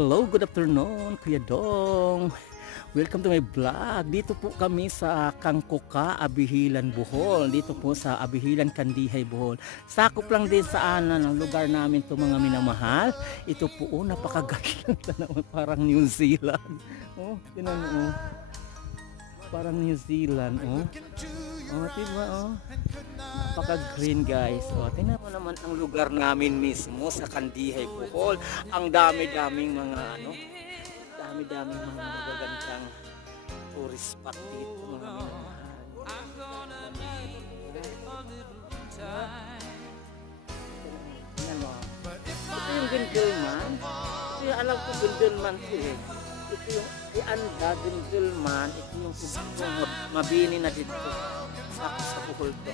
Hello, good afternoon, Kuya Dong. Welcome to my vlog. Dito po kami sa Kangkuka, Abihilan, Bohol. Dito po sa Abihilan, Kandihay, Bohol. Sakop lang din sa ng lugar namin to mga minamahal. Ito po, napakaganda naman, parang New Zealand. Oh, tinan mo, oh. Parang New Zealand, oh. Oh, diba, oh. Napaka-green, guys. Oh, tingnan mo naman ang lugar namin mismo sa Kandihay, Bohol. Ang dami-daming mga dami-daming mga magagandang tourist spot dito, mga minamahal. Tingnan mo. Ito yung Gindelman. Ito yung alam ko Gindelman to eh. Ito yung Ianda Gindelman. Ito yung mabini na dito sa Bohol to.